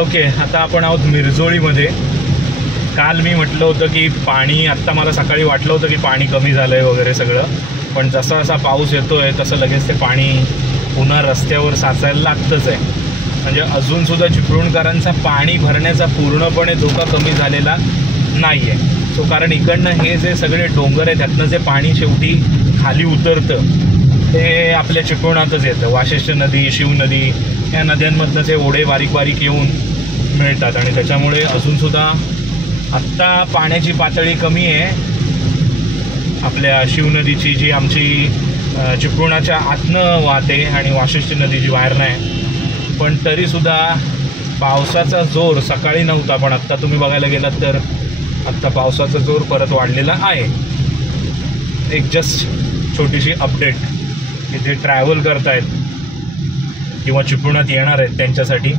Okay, आता आपण आहोत मिरजोळीमध्ये. काल मी म्हटलं होतं की पाणी, आत्ता मला सकाळी वाटलं होतं की पाणी कमी झालं आहे वगैरे सगळं, पण जसा जसा पाऊस येतो आहे तसं लगेच ते पाणी पुन्हा रस्त्यावर साचायला लागतंच आहे. म्हणजे अजूनसुद्धा चिपळूणकरांचा पाणी भरण्याचा पूर्णपणे धोका कमी झालेला नाही आहे. सो कारण इकडनं हे जे सगळे डोंगर आहे त्यातनं जे पाणी शेवटी खाली उतरतं ते आपल्या चिपळूणातच येतं. वाशिष्ठी नदी, शिव नदी या नद्यांमधनं ते ओढे बारीक बारीक येऊन मिळतात आणि त्याच्यामुळे अजूनसुद्धा आत्ता पाण्याची पातळी कमी आहे आपल्या शिवनदीची, जी आमची चिपळूणाच्या आतनं वाहते आणि वाशिष्ठी नदी जी बाहेर नाही. पण तरीसुद्धा पावसाचा जोर सकाळी नव्हता, पण आत्ता तुम्ही बघायला गेलात तर आत्ता पावसाचा जोर परत वाढलेला आहे. एक जस्ट छोटीशी अपडेट, इथे ट्रॅव्हल करतायत किंवा चिपळूणात येणार आहेत त्यांच्यासाठी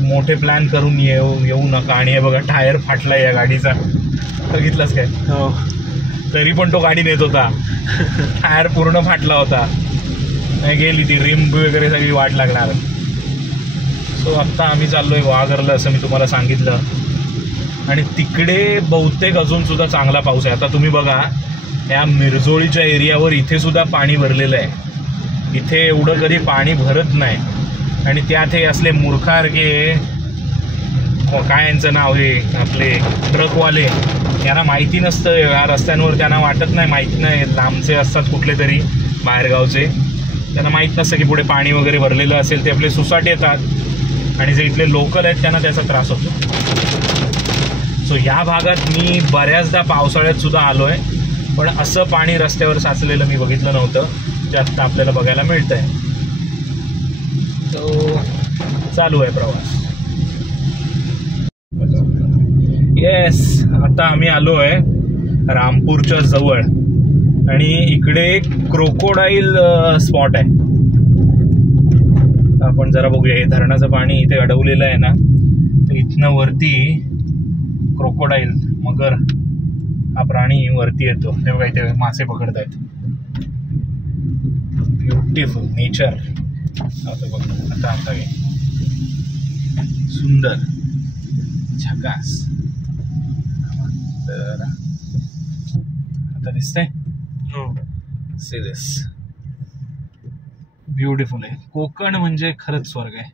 मोठे प्लॅन करून येऊ नका. आणि हे बघा, टायर फाटला या गाडीचा, बघितलंच काय? हो, तरी पण तो गाडी नेत होता. टायर पूर्ण फाटला होता, नाही गेली ती रिम वगैरे सगळी वाट लागणार. सो आत्ता आम्ही चाललोय वाघरला, असं मी तुम्हाला सांगितलं. आणि तिकडे बहुतेक अजूनसुद्धा चांगला पाऊस आहे. आता तुम्ही बघा, या मिरजोळीच्या एरियावर इथे सुद्धा पाणी भरलेलं आहे. इथे एवढं कधी पाणी भरत नाही. आणि त्यात हे असले मूर्खासारखे, काय यांचं नाव, हे आपले ट्रकवाले, यांना माहिती नसतं या रस्त्यांवर, त्यांना वाटत नाही, माहीत नाही, लांबचे असतात कुठले तरी बाहेरगावचे, त्यांना माहीत नसतं की पुढे पाणी वगैरे भरलेलं असेल. ते आपले सुसाट येतात आणि जे इथले लोकल आहेत त्यांना त्याचा त्रास होतो. सो या भागात मी बऱ्याचदा पावसाळ्यात सुद्धा आलो आहे, पण असं पाणी रस्त्यावर साचलेलं मी बघितलं नव्हतं, जे आत्ता आपल्याला बघायला मिळतं आहे. सो चालू आहे प्रवास. येस, आता आम्ही आलो आहे रामपूरच्या जवळ आणि इकडे एक क्रोकोडाईल स्पॉट आहे. आपण जरा बघूया. हे धरणाचं पाणी इथे अडवलेलं आहे ना, तर इथनं वरती क्रोकोडाईल, मगर हा प्राणी वरती येतो. हे बघा, इथे मासे पकडत आहेत. Beautiful nature. आता बघ, आता हे सुंदर, झकास. तर आता दिसतंय, हो, सी दिस, ब्युटिफुल आहे. कोकण म्हणजे खरंच स्वर्ग आहे.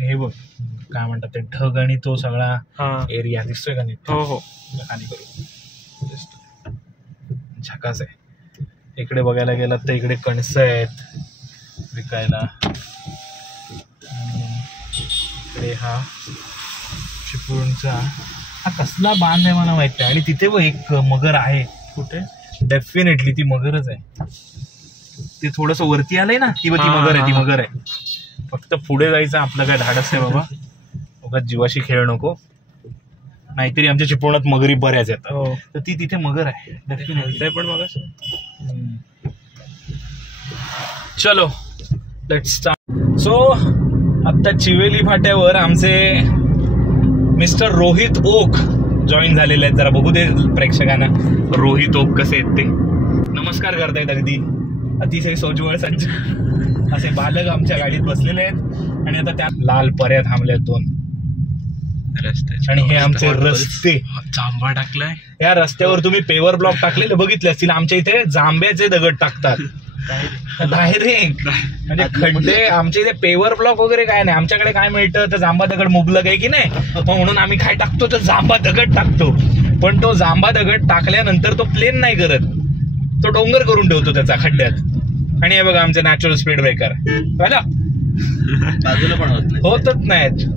हे बघ, काय म्हणतात ते ढग आणि तो सगळा एरिया दिसतोय का नीट? हो हो, खाली करू, झकास आहे. इकडे बघायला गेलात तर इकडे कणसं आहेत विकायला. आणि इकडे हा चिपळूणचा हा कसला बांध आहे मला माहित नाही. आणि तिथे बघ एक मगर आहे. कुठे? डेफिनेटली ती मगरच आहे. ते थोडंसं वरती आलंय ना, ती मगर आहे, ती मगर आहे. फक्त पुढे जायचं आपलं काय धाडस आहे बाबा. उगाच जीवाशी खेळ नको, नाहीतरी आमच्या चिपळूणात मगरी बऱ्याच येतात. तर ती तिथे मगर आहे डेफिनेटली. पण मग चलो लेट्स स्टार्ट. सो आता चिवेली फाट्यावर आमचे मिस्टर रोहित ओक जॉईन झालेले आहेत. जरा बघू दे प्रेक्षकांना रोहित ओक कसे आहेत ते. नमस्कार करतायत अगदी अतिशय सोज्वळ सज्ज असे बालक आमच्या गाडीत बसलेले आहेत. आणि आता त्या लाल पर्या थांबल्या दोन रस्ते. आणि हे आमचे रस्ते, जांभा टाकलाय. या रस्त्यावर तुम्ही पेवर ब्लॉक टाकलेले बघितले असतील. आमच्या इथे जांभ्याचे दगड टाकतात डायरेक्ट. म्हणजे खड्डे आमच्या इथे पेवर ब्लॉक वगैरे काय नाही. आमच्याकडे काय मिळतं तर जांभा दगड मुबलक आहे की नाही, म्हणून आम्ही काय टाकतो तर जांभा दगड टाकतो. पण तो जांभा दगड टाकल्यानंतर तो प्लेन नाही करत, तो डोंगर करून ठेवतो त्याचा खड्ड्यात. आणि हे बघा आमचे नॅचरल स्पीड ब्रेकर बाजूला पण होतच नाहीत.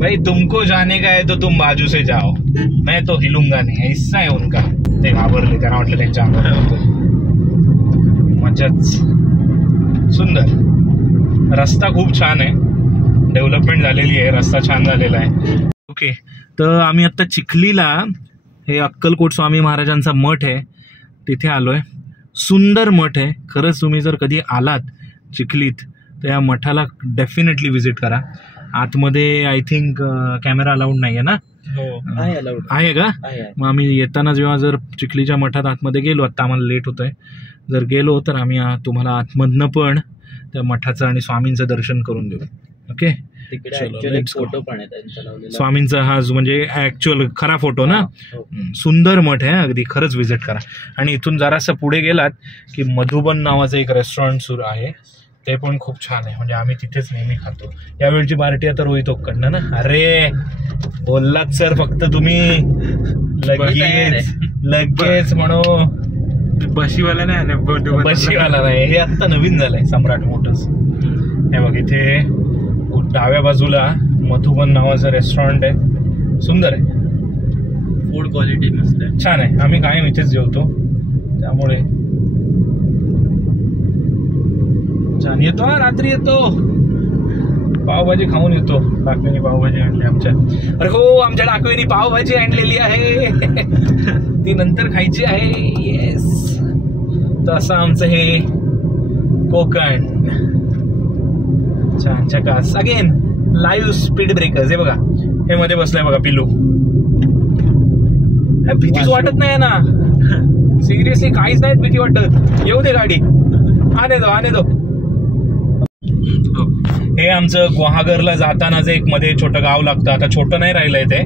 भाई तुमको जाने का है तो तुम बाजू से जाओ, मैं तो हिलूंगा नहीं, ऐसा है उनका. ते घाबरले, त्यांना वाटलं त्यांच्या अंगावर होतं. मजाच. सुंदर रस्ता, खूप छान आहे, डेव्हलपमेंट झालेली आहे, रस्ता छान झालेला आहे. ओके, तर आम्ही आता चिखलीला, हे अक्कलकोट स्वामी महाराजांचा मठ आहे तिथे आलोय. सुंदर मठ आहे खरंच. तुम्ही जर कधी आलात चिखलीत तर या मठाला डेफिनेटली व्हिजिट करा. आतमध्ये आय थिंक कॅमेरा अलाउड नाही आहे ना, आहे का? मग आम्ही येताना जेव्हा जर चिखलीच्या मठात आतमध्ये गेलो, आता आम्हाला लेट होतंय, जर गेलो तर आम्ही तुम्हाला आतमधनं पण त्या मठाचं आणि स्वामींचं दर्शन करून देऊ. ओके, फोटो पण आहे त्यांचा लावलेला स्वामींचा, हा म्हणजे ऍक्च्युअल खरा फोटो ना. सुंदर मठ आहे अगदी, खरंच व्हिजिट करा. आणि इथून जरासं पुढे गेलात की मधुबन नावाचं एक रेस्टॉरंट सुरू आहे, ते पण खूप छान आहे, म्हणजे आम्ही तिथेच नेहमी खातो. यावेळची पार्टी आता रोहित ओक्कडनं ना. अरे बोललात सर, फक्त तुम्ही लगेच म्हणू. बशीवाला नाही, बशीवाला नाही, हे आता नवीन झालंय सम्राट मोटर्स. हे बघ, इथे डाव्या बाजूला मधुबन नावाचं रेस्टॉरंट आहे, सुंदर आहे, फूड क्वालिटी मस्त आहे, छान आहे. आम्ही कायम इथेच जेवतो, त्यामुळे छान. येतो हा, रात्री येतो, पावभाजी खाऊन येतो. डाकवेनी पावभाजी आणली आमच्या. अरे हो, आमच्या डाकवेनी पावभाजी आणलेली आहे, ती नंतर खायची आहे. येस, तर असं आमचं हे कोकण छान झकास. Again live speed breakers. हे बघा, हे मध्ये बसलाय बघा पिलू, भीतीच वाटत नाही ना, सिरियसली काहीच नाही भीती वाटत. येऊ दे गाडी, आणे दो. हे आमचं गुहागरला जाताना जे एक मध्ये छोटं गाव लागतं, आता छोटं नाही राहिलंय ते,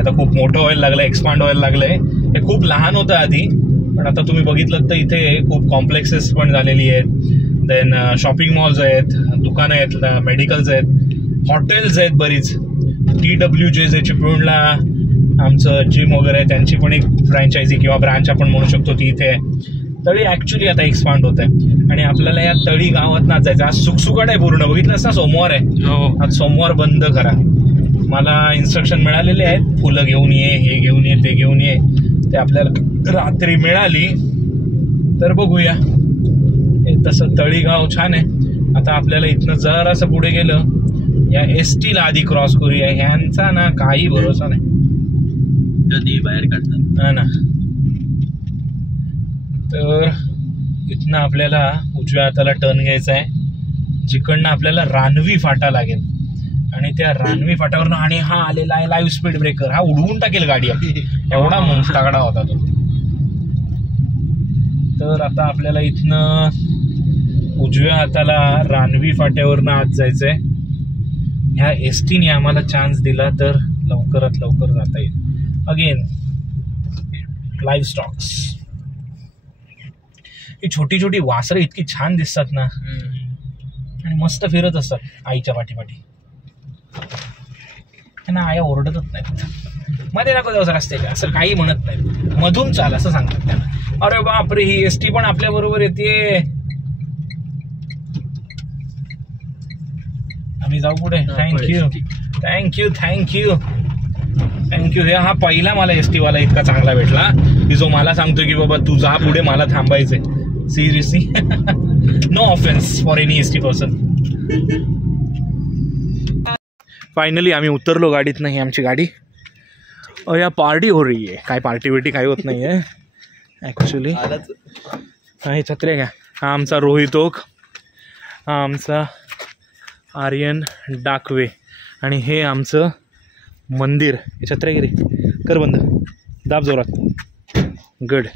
आता खूप मोठं व्हायला लागलंय, एक्सपांड व्हायला लागलंय. हे खूप लहान होतं आधी, पण आता तुम्ही बघितलं तर इथे खूप कॉम्प्लेक्सेस पण झालेली आहेत. देन शॉपिंग मॉल्स आहेत, दुकानं आहेत, मेडिकल्स आहेत, हॉटेल्स आहेत बरीच. TWJ जे चिपळूणला आमचं जिम वगैरे आहे, त्यांची पण एक फ्रँचायझी किंवा ब्रांच आपण म्हणू शकतो ती इथे आहे. तळी ॲक्च्युली आता एक्सपांड होत आहे, आणि आपल्याला या तळी गावात ना जायचं. आज सुकसुकाट आहे पूर्ण, बघितलं असता, सोमवार आहे, आज सोमवार बंद करा. मला इन्स्ट्रक्शन मिळालेले आहेत, फुलं घेऊन ये, हे घेऊन ये, ते घेऊन ये. ते आपल्याला रात्री मिळाली तर बघूया. तसं तळीगाव छान आहे. आता आपल्याला इथनं जरासं पुढे गेलं, या ST ला आधी क्रॉस करूया. ह्यांचा ना काही भरोसा नाही, कधी बाहेर काढतात हा ना. तर इथनं आपल्याला उजव्या हाताला टर्न घ्यायचा आहे, जिकडनं आपल्याला रानवी फाटा लागेल, आणि त्या रानवी फाट्यावरनं, आणि हा आलेला आहे लाईव्ह स्पीड ब्रेकर, हा उडवून टाकेल गाडी आपली, एवढा तगडा होता तो. तर आता आपल्याला इथनं उजव्या हाताला रानवी फाट्यावरनं आत जायचंय. ह्या ST ने आम्हाला चान्स दिला तर लवकरात लवकर जाता येईल. Again live stocks. ही छोटी छोटी वासरं इतकी छान दिसतात ना, आणि मस्त फिरत असतात आईच्या पाठीपाठी. त्यांना आया ओरडतच नाहीत, मध्ये नको जाऊ रस्त्याच्या, असं काही म्हणत नाहीत, मधून चाल असं सांगतात त्यांना. अरे बापरे, ही ST पण आपल्या बरोबर येते. आम्ही जाऊ पुढे. थँक्यू. हे हा पहिला मला ST वाला इतका चांगला भेटला की जो मला सांगतोय की बाबा तू जा पुढे, मला थांबायचंय. Seriously, no offence for any ST person. Finally आम्ही उतरलो गाडीत. नाही आमची गाडी, या पार्टी हो रही है. काय पार्टी बिर्टी काही होत नाही आहे ॲक्च्युली. हे छत्रे घ्या. हा आमचा रोहित ओक, हा आमचा आर्यन डाकवे, आणि हे आमचं मंदिर. छत्रेगिरी कर बंद, दाब जोरात, गुड.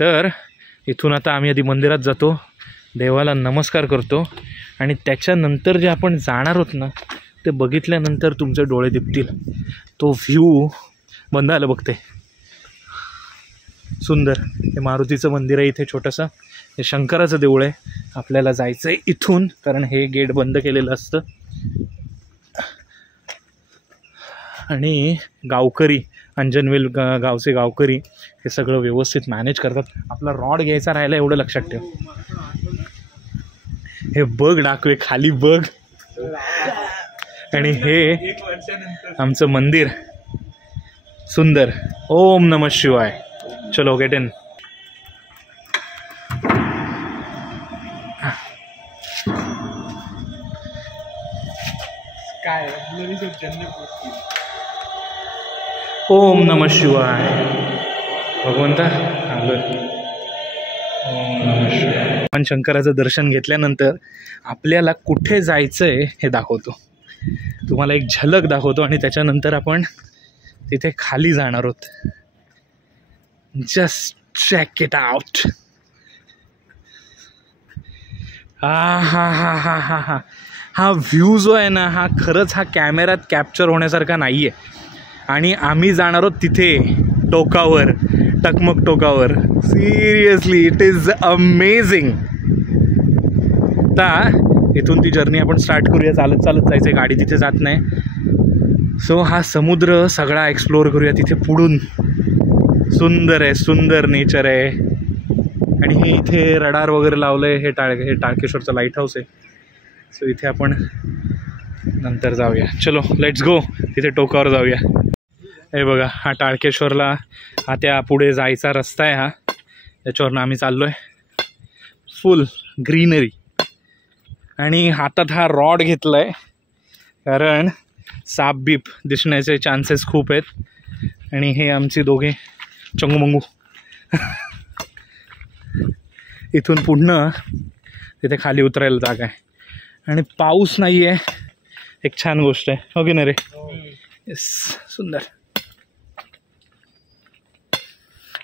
तर इथून आता आम्ही आधी मंदिरात जातो, देवाला नमस्कार करतो, आणि त्याच्यानंतर जे आपण जाणार आहोत ना, ते बघितल्यानंतर तुमचे डोळे दिपतील. तो व्ह्यू बंद आलं बघते, सुंदर. हे मारुतीचं मंदिर आहे इथे छोटंसं, हे शंकराचं देऊळ आहे. आपल्याला जायचं आहे इथून, कारण हे गेट बंद केलेलं असतं. आणि गावकरी, अंजनवेल गावचे गावकरी हे सगळं व्यवस्थित मॅनेज करतात. आपला रॉड घ्यायचा राहिला एवढं लक्षात ठेव. हे बघ डाकवे, खाली बघ. आणि हे आमचं मंदिर सुंदर. ओम नमः शिवाय. चलो गेट इन. काय ओम नमः शिवाय. भगवंता आलो. ओम नमः शिवाय. पण शंकराचं दर्शन घेतल्यानंतर आपल्याला कुठे जायचं आहे हे दाखवतो, तुम्हाला एक झलक दाखवतो, आणि त्याच्यानंतर आपण तिथे खाली जाणार आहोत. Just check it out. हा व्ह्यू जो आहे ना, हा खरंच हा कॅमेऱ्यात कॅप्चर होण्यासारखा नाही आहे. आणि आम्ही जाणार आहोत तिथे टोकावर, टकमक टोकावर. Seriously it is amazing. आता इथून ती जर्नी आपण स्टार्ट करूया. चालत चालत जायचं आहे, गाडी तिथे जात नाही. सो हा समुद्र सगळा एक्सप्लोअर करूया. तिथे पुढून सुंदर आहे, सुंदर नेचर आहे. आणि हे इथे रडार वगैरे लावलं आहे. हे टाळकेश्वरचं लाईट हाऊस आहे. सो इथे आपण नंतर जाऊया. चलो लेट्स गो. तिथे टोकावर जाऊया. हे बघा, हा टाळकेश्वरला हा त्या पुढे जायचा रस्ता आहे. हा त्याच्यावरनं आम्ही चाललो आहे. फुल ग्रीनरी. आणि हातात हा रॉड घेतला आहे कारण साप बीप दिसण्याचे चान्सेस खूप आहेत. आणि हे आमचे दोघे चंगूमंगू. इथून पुढनं तिथे खाली उतरायला जागा आहे. आणि पाऊस नाही आहे, एक छान गोष्ट आहे. हो की नाही रे? येस, सुंदर.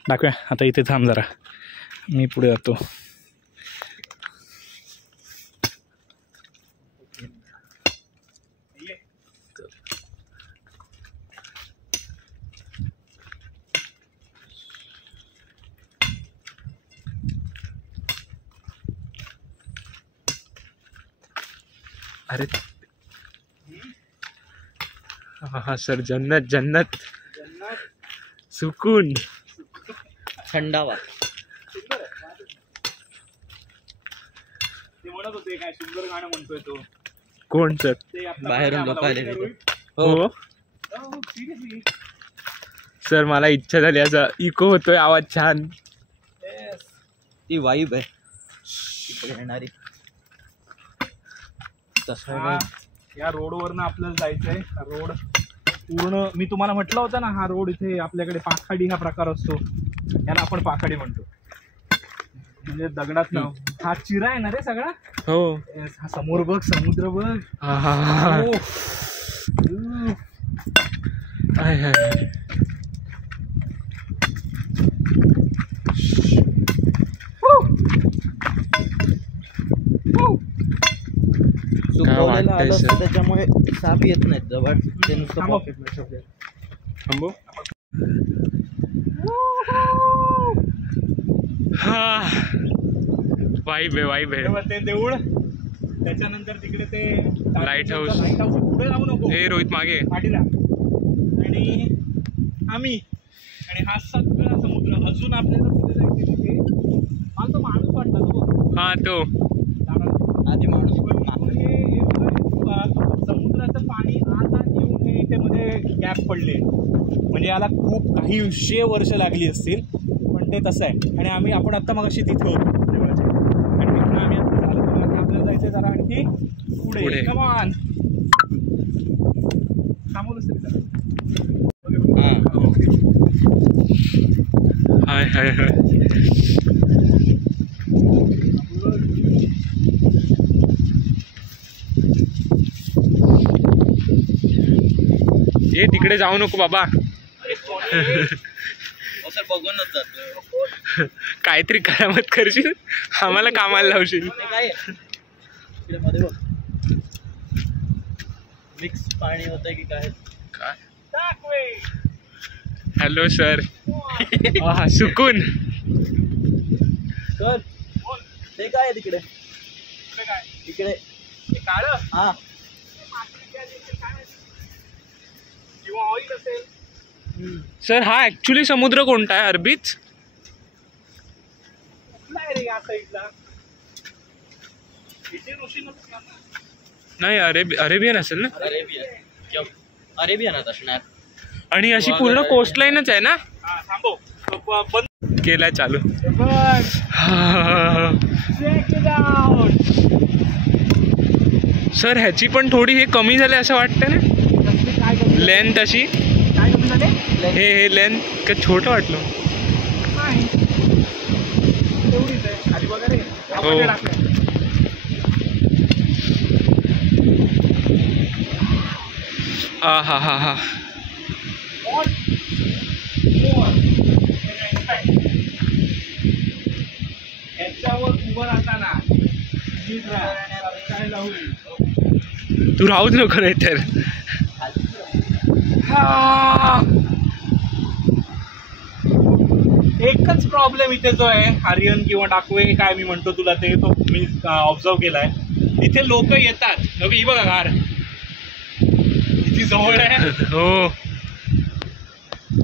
दाखव्या आता. इथे थांब जरा, मी पुढे जातो. अरे हा सर, जन्नत जन्नत, सुकून, थंडावा. ते म्हणत होते काय सुंदर गाणं म्हणतोय तो. कोण सर? बाहेरून लोक आले. हो सर, मला इच्छा झाली. असं इको होतोय आवाज छान. ती वाईब आहे तिकडे येणारी. या रोडवरनं आपल्याला जायचंय. हा रोड पूर्ण मी तुम्हाला म्हटलं होतं ना, हा रोड इथे आपल्याकडे पाखाडी हा प्रकार असतो. याला आपण पाखाडी म्हणतो. म्हणजे दगडात ना हा चिरा आहे ना रे सगळा. हो. हा समोर बघ, समुद्र बघ. त्याच्यामुळे साप येत नाहीत जवळ. ते नुसतं थांबो. हा वाईब आहे, वाईब आहे. ते देऊळ, त्याच्यानंतर तिकडे ते लाईट हाऊस. लाईट हाऊस पुढे जाऊ नको. हे रोहित मागे पाठीला. आणि आम्ही आणि हा सगळा समुद्र. अजून आपल्याला पुढे जायचं तिथे. मला तो माणूस वाटला तो. हा तो आधी माणूस. समुद्राचं पाणी आता येऊन हे इथे मध्ये गॅप पडले. म्हणजे याला खूप काही 100 वर्ष लागली असतील, पण ते तसं आहे. आणि आपण आत्ता मगाशी तिथे होतो देवळाच्या. आणि तिथून आम्ही आता चालू करू की आपल्याला जायचं जरा आणखी पुढे. कमान थांबवलं तरी हाय हाय हाय. ये तिकडे जाऊ नको बाबा. सर बघूनच जातो. काहीतरी करामत करशील, आम्हाला कामाला लावशील. मिक्स पाणी होतं की काय? Hello sir. सुकून. सर ते काय आहे तिकडे? तिकडे काळ. हा सर, हा ऍक्च्युली समुद्र कोणता आहे? अरबीच नाही, अरेबियन असेल ना. अरेबियन असणार. आणि अशी पूर्ण कोस्टलाईनच आहे ना. बंद केलाय चालू. सर ह्याची पण थोडी हे कमी झाले असं वाटतं ना, लेंथ अशी. हे लेंथ का छोटं वाटलं. हो. हा हा हा हा. Not more. याच्यावर उभं राहताना तू राहूच नको रे तर. एकच प्रॉब्लेम इथे जो आहे, आर्यन किंवा टाकवे काय मी म्हणतो तुला ते, तो मी ऑब्झर्व केलाय. इथे लोक येतात, ही बघा कार किती जवळ आहे. हो,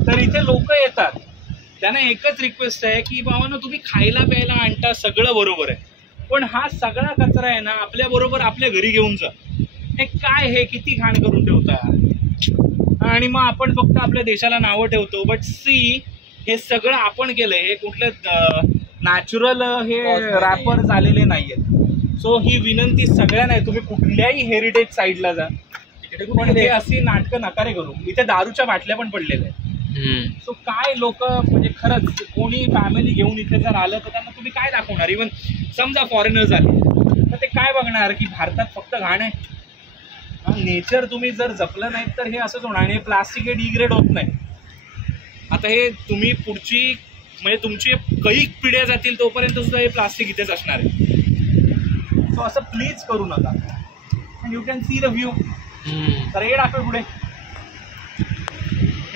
तर इथे लोक येतात, त्यांना एकच रिक्वेस्ट आहे की बाबा ना तुम्ही खायला प्यायला आणता, सगळं बरोबर आहे, पण हा सगळा कचरा आहे ना आपल्या बरोबर आपल्या घरी घेऊन जा. हे काय, हे किती घाण करून ठेवता. आणि मग आपण फक्त आपल्या देशाला नावं ठेवतो, बट सी हे सगळं आपण केलंय. हे कुठले नॅचरल हे रॅपर झालेले नाहीयेत. सो ही विनंती सगळ्यांना आहे, तुम्ही कुठल्याही हेरिटेज साईडला जा, पण हे अशी नाटकं नका रे करू. इथे दारूच्या बाटल्या पण पडलेल्या आहेत. सो काय लोक म्हणजे खरंच कोणी फॅमिली घेऊन इथे जर आलं तर त्यांना तुम्ही काय दाखवणार. इव्हन समजा फॉरेनर्स आले तर ते काय बघणार की भारतात फक्त घाण आहे. नेचर तुम्ही जर जपलं नाही तर हे असंच होणार. आणि प्लास्टिक हे डिग्रेड होत नाही. आता हे तुम्ही पुढची म्हणजे तुमची काही पिढ्या जातील तोपर्यंत सुद्धा हे प्लास्टिक इथेच असणार आहे. सो असं प्लीज करू नका. You can see the view. तर हे दाखव पुढे,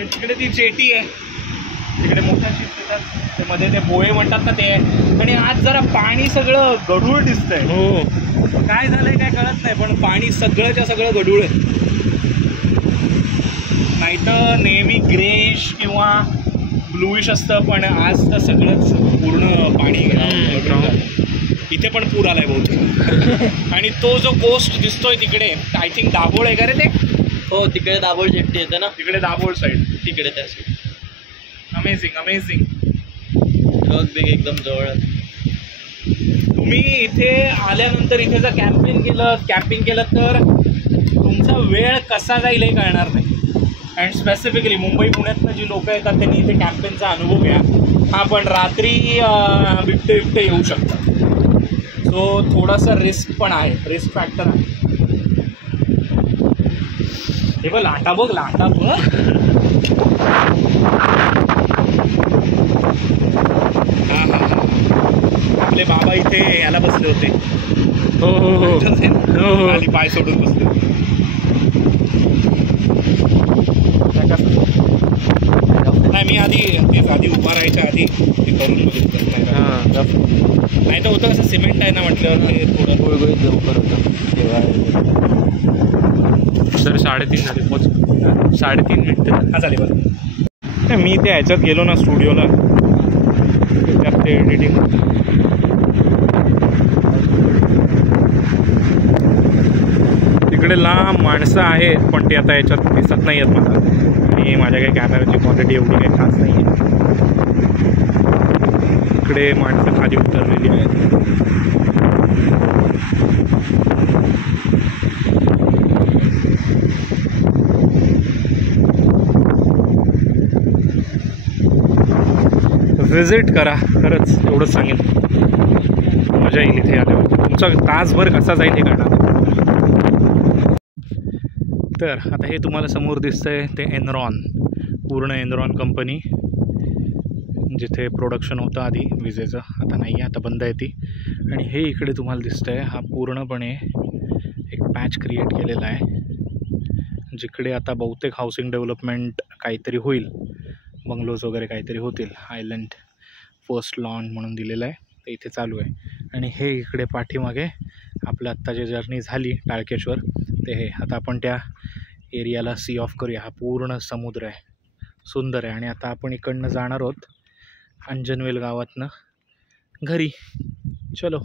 तिकडे ती जेटी आहे, तिकडे मोठ्या शिप येतात, ते मध्ये ते बोळे म्हणतात ना ते आहे. आणि आज जरा पाणी सगळं गढूळ दिसतंय. हो, काय झालंय काय कळत नाही, पण पाणी सगळंच्या सगळं गढूळ आहे. नाही तर नेहमी ग्रेश किंवा ब्लूइश असतं, पण आज तर सगळंच पूर्ण पाणी इथे पण पूर आलाय बहुतेक. आणि तो जो गोस्ट दिसतोय तिकडे, आय थिंक दाभोळ आहे का रे ते. हो, तिकडे दाभोळ जेट्टी येते ना, तिकडे दाभोळ साईड, तिकडे त्या साईड. Amazing amazing. बिग एकदम जवळ. तुम्ही इथे आल्यानंतर इथे जर कॅम्पिंग केलं तर तुमचा वेळ कसा जाईल हे कळणार नाही. अँड स्पेसिफिकली मुंबई पुण्यातनं जी लोक येतात त्यांनी इथे कॅम्पिंगचा अनुभव घ्या. हा पण रात्री बिबटे येऊ शकतात. सो थोडासा रिस्क पण आहे, रिस्क फॅक्टर आहे. हे बघ लाटा, बघ लाटा बघ. आपले बाबा इथे याला बसले होते. हो हो हो, खाली पाय सोडून बसले होते. नाही मी आधी उभा राहायच्या आधी ते करून बघितलं. नाही तर होतं कसं सिमेंट आहे ना म्हटल्यावर ते थोडं गुळगुळीत लवकर होतं. सर 3:30 झाले, 3:30 मिनिटं. हा चालेल बरं. मी ते ह्याच्यात गेलो ना स्टुडिओला, त्यात ते एडिटिंग तिकडे लांब माणसं आहेत, पण ते आता याच्यात दिसत नाही आहेत मला. आणि माझ्या काही कॅमेराची क्वालिटी एवढी काही खास नाही आहे. इकडे माणसं खाली उतरलेली आहेत. व्हिजिट करा, खरंच एवढंच सांगेन. मजा येईल इथे आल्यावर. तुमचा तासभर कसा जाईल हे कळणार. तर आता हे तुम्हाला समोर दिसतंय ते एनरॉन, पूर्ण एनरॉन कंपनी, जिथे प्रोडक्शन होतं आधी विजेचं, आता नाही आहे, आता बंद आहे ती. आणि हे इकडे तुम्हाला दिसतंय, हा पूर्णपणे एक पॅच क्रिएट केलेला आहे, जिकडे आता बहुतेक हाऊसिंग डेव्हलपमेंट काहीतरी होईल, बंगलोज वगैरे काहीतरी होतील. आयलंड फर्स्ट लॉन म्हणून दिलेलं आहे, ते इथे चालू आहे. आणि हे इकडे पाठीमागे आपलं आत्ता जे जर्नी झाली टाळकेश्वर, ते हे. आता आपण त्या एरियाला सी ऑफ करूया. हा पूर्ण समुद्र आहे, सुंदर आहे. आणि आता आपण इकडनं जाणार आहोत अंजनवेल गावातनं घरी. चलो.